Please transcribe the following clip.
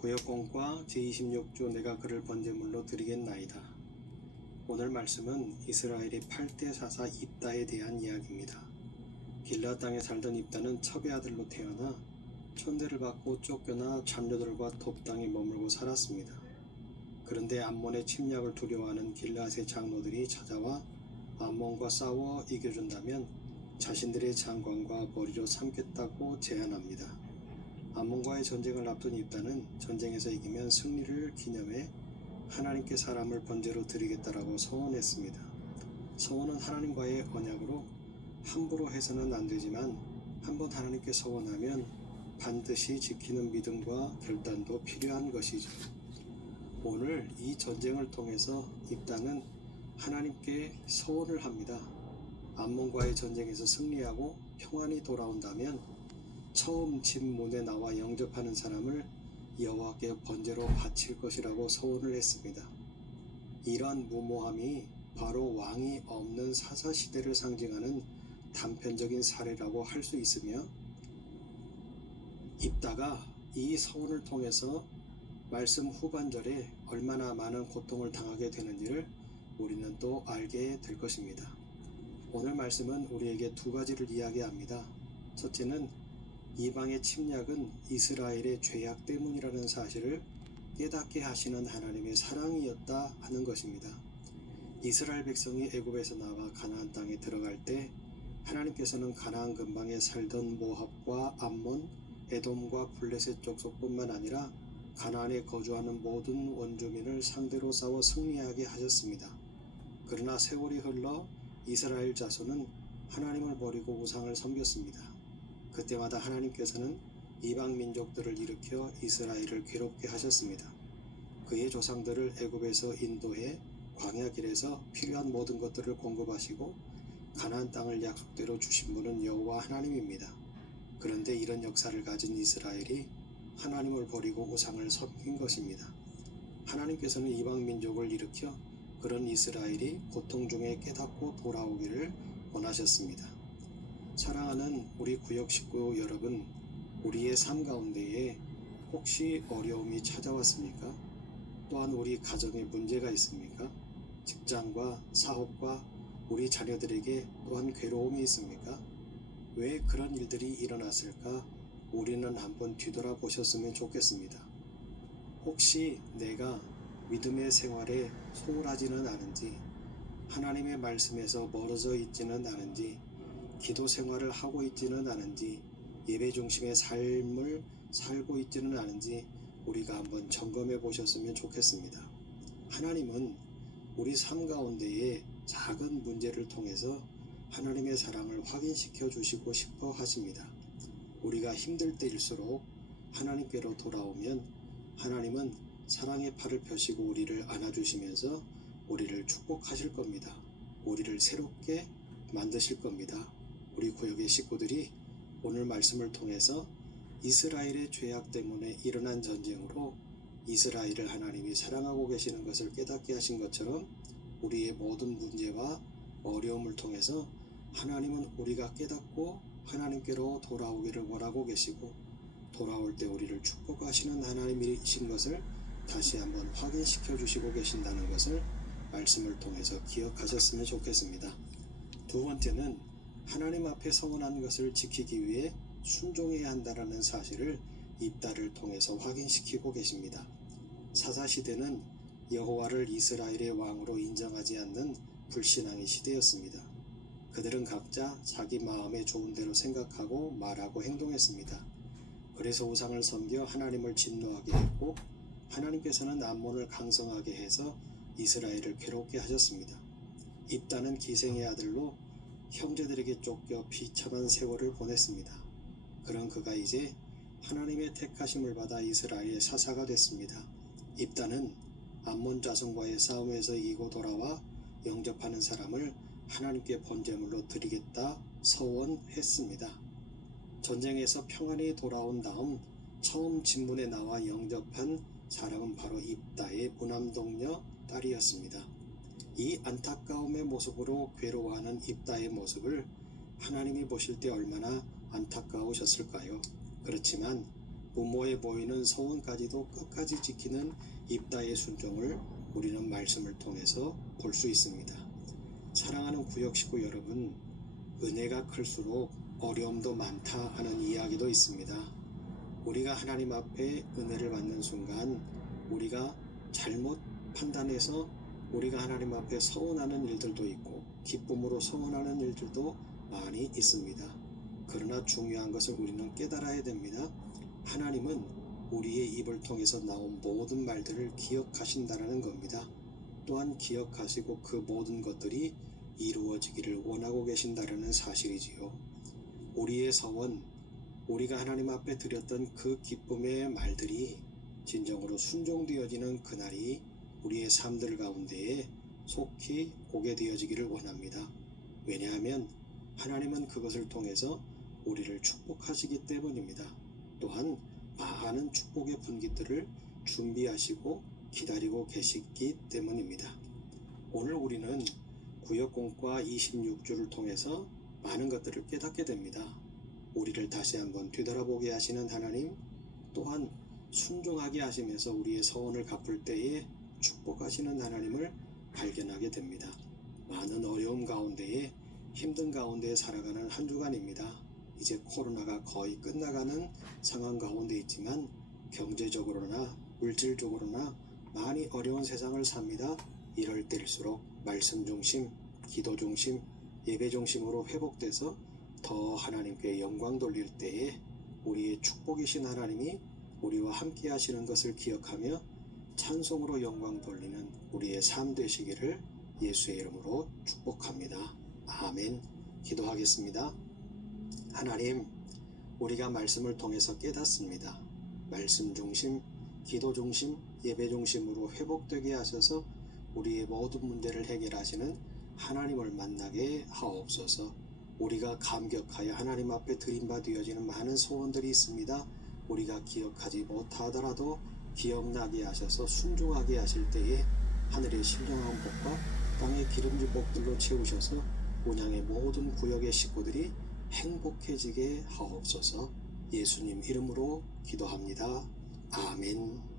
구역공과 제26조 내가 그를 번제물로 드리겠나이다. 오늘 말씀은 이스라엘의 8대 사사 입다에 대한 이야기입니다. 길라 땅에 살던 입다는 첩의 아들로 태어나 천대를 받고 쫓겨나 장녀들과 톱 땅에 머물고 살았습니다. 그런데 암몬의 침략을 두려워하는 길라앗의 장로들이 찾아와 암몬과 싸워 이겨준다면 자신들의 장관과 머리로 삼겠다고 제안합니다. 암몬과의 전쟁을 앞둔 입다는 전쟁에서 이기면 승리를 기념해 하나님께 사람을 번제로 드리겠다라고 서원했습니다. 서원은 하나님과의 언약으로 함부로 해서는 안 되지만 한번 하나님께 서원하면 반드시 지키는 믿음과 결단도 필요한 것이죠. 오늘 이 전쟁을 통해서 입다는 하나님께 서원을 합니다. 암몬과의 전쟁에서 승리하고 평안이 돌아온다면 처음 집 문에 나와 영접하는 사람을 여호와께 번제로 바칠 것이라고 서원을 했습니다. 이러한 무모함이 바로 왕이 없는 사사시대를 상징하는 단편적인 사례라고 할 수 있으며, 입다가 이 서원을 통해서 말씀 후반절에 얼마나 많은 고통을 당하게 되는지를 우리는 또 알게 될 것입니다. 오늘 말씀은 우리에게 두 가지를 이야기합니다. 첫째는 이방의 침략은 이스라엘의 죄악 때문이라는 사실을 깨닫게 하시는 하나님의 사랑이었다 하는 것입니다. 이스라엘 백성이 애굽에서 나와 가나안 땅에 들어갈 때 하나님께서는 가나안 근방에 살던 모압과 암몬, 에돔과 블레셋 족속뿐만 아니라 가나안에 거주하는 모든 원주민을 상대로 싸워 승리하게 하셨습니다. 그러나 세월이 흘러 이스라엘 자손은 하나님을 버리고 우상을 섬겼습니다. 그때마다 하나님께서는 이방 민족들을 일으켜 이스라엘을 괴롭게 하셨습니다. 그의 조상들을 애굽에서 인도해 광야 길에서 필요한 모든 것들을 공급하시고 가나안 땅을 약속대로 주신 분은 여호와 하나님입니다. 그런데 이런 역사를 가진 이스라엘이 하나님을 버리고 우상을 섬긴 것입니다. 하나님께서는 이방 민족을 일으켜 그런 이스라엘이 고통 중에 깨닫고 돌아오기를 원하셨습니다. 사랑하는 우리 구역 식구 여러분, 우리의 삶 가운데에 혹시 어려움이 찾아왔습니까? 또한 우리 가정에 문제가 있습니까? 직장과 사업과 우리 자녀들에게 또한 괴로움이 있습니까? 왜 그런 일들이 일어났을까? 우리는 한번 뒤돌아보셨으면 좋겠습니다. 혹시 내가 믿음의 생활에 소홀하지는 않은지, 하나님의 말씀에서 멀어져 있지는 않은지, 기도 생활을 하고 있지는 않은지, 예배 중심의 삶을 살고 있지는 않은지 우리가 한번 점검해 보셨으면 좋겠습니다. 하나님은 우리 삶 가운데에 작은 문제를 통해서 하나님의 사랑을 확인시켜 주시고 싶어 하십니다. 우리가 힘들 때일수록 하나님께로 돌아오면 하나님은 사랑의 팔을 펴시고 우리를 안아주시면서 우리를 축복하실 겁니다. 우리를 새롭게 만드실 겁니다. 우리 구역의 식구들이 오늘 말씀을 통해서 이스라엘의 죄악 때문에 일어난 전쟁으로 이스라엘을 하나님이 사랑하고 계시는 것을 깨닫게 하신 것처럼 우리의 모든 문제와 어려움을 통해서 하나님은 우리가 깨닫고 하나님께로 돌아오기를 원하고 계시고, 돌아올 때 우리를 축복하시는 하나님이신 것을 다시 한번 확인시켜 주시고 계신다는 것을 말씀을 통해서 기억하셨으면 좋겠습니다. 두 번째는 하나님 앞에 서원한 것을 지키기 위해 순종해야 한다는 사실을 입다를 통해서 확인시키고 계십니다. 사사시대는 여호와를 이스라엘의 왕으로 인정하지 않는 불신앙의 시대였습니다. 그들은 각자 자기 마음에 좋은 대로 생각하고 말하고 행동했습니다. 그래서 우상을 섬겨 하나님을 진노하게 했고, 하나님께서는 암몬을 강성하게 해서 이스라엘을 괴롭게 하셨습니다. 입다는 기생의 아들로 형제들에게 쫓겨 비참한 세월을 보냈습니다. 그런 그가 이제 하나님의 택하심을 받아 이스라엘의 사사가 됐습니다. 입다는 암몬 자손과의 싸움에서 이기고 돌아와 영접하는 사람을 하나님께 번제물로 드리겠다 서원했습니다. 전쟁에서 평안이 돌아온 다음 처음 진문에 나와 영접한 사람은 바로 입다의 무남동녀 딸이었습니다. 이 안타까움의 모습으로 괴로워하는 입다의 모습을 하나님이 보실 때 얼마나 안타까우셨을까요? 그렇지만 무모해 보이는 소원까지도 끝까지 지키는 입다의 순종을 우리는 말씀을 통해서 볼 수 있습니다. 사랑하는 구역 식구 여러분, 은혜가 클수록 어려움도 많다 하는 이야기도 있습니다. 우리가 하나님 앞에 은혜를 받는 순간 우리가 잘못 판단해서 우리가 하나님 앞에 서운하는 일들도 있고 기쁨으로 서운하는 일들도 많이 있습니다. 그러나 중요한 것을 우리는 깨달아야 됩니다. 하나님은 우리의 입을 통해서 나온 모든 말들을 기억하신다는 겁니다. 또한 기억하시고 그 모든 것들이 이루어지기를 원하고 계신다는 사실이지요. 우리의 서원, 우리가 하나님 앞에 드렸던 그 기쁨의 말들이 진정으로 순종되어지는 그날이 우리의 삶들 가운데에 속히 오게 되어지기를 원합니다. 왜냐하면 하나님은 그것을 통해서 우리를 축복하시기 때문입니다. 또한 많은 축복의 분깃들을 준비하시고 기다리고 계시기 때문입니다. 오늘 우리는 구역공과 26주를 통해서 많은 것들을 깨닫게 됩니다. 우리를 다시 한번 뒤돌아보게 하시는 하나님, 또한 순종하게 하시면서 우리의 서원을 갚을 때에 축복하시는 하나님을 발견하게 됩니다. 많은 어려움 가운데에 힘든 가운데 살아가는 한 주간입니다. 이제 코로나가 거의 끝나가는 상황 가운데 있지만 경제적으로나 물질적으로나 많이 어려운 세상을 삽니다. 이럴 때일수록 말씀 중심, 기도 중심, 예배 중심으로 회복돼서 더 하나님께 영광 돌릴 때에 우리의 축복이신 하나님이 우리와 함께 하시는 것을 기억하며 찬송으로 영광 돌리는 우리의 삶 되시기를 예수의 이름으로 축복합니다. 아멘. 기도하겠습니다. 하나님, 우리가 말씀을 통해서 깨닫습니다. 말씀 중심, 기도 중심, 예배 중심으로 회복되게 하셔서 우리의 모든 문제를 해결하시는 하나님을 만나게 하옵소서. 우리가 감격하여 하나님 앞에 드림바 되어지는 많은 소원들이 있습니다. 우리가 기억하지 못하더라도 기억나게 하셔서 순종하게 하실 때에 하늘의 신령한 복과 땅의 기름진 복들로 채우셔서 온양의 모든 구역의 식구들이 행복해지게 하옵소서. 예수님 이름으로 기도합니다. 아멘.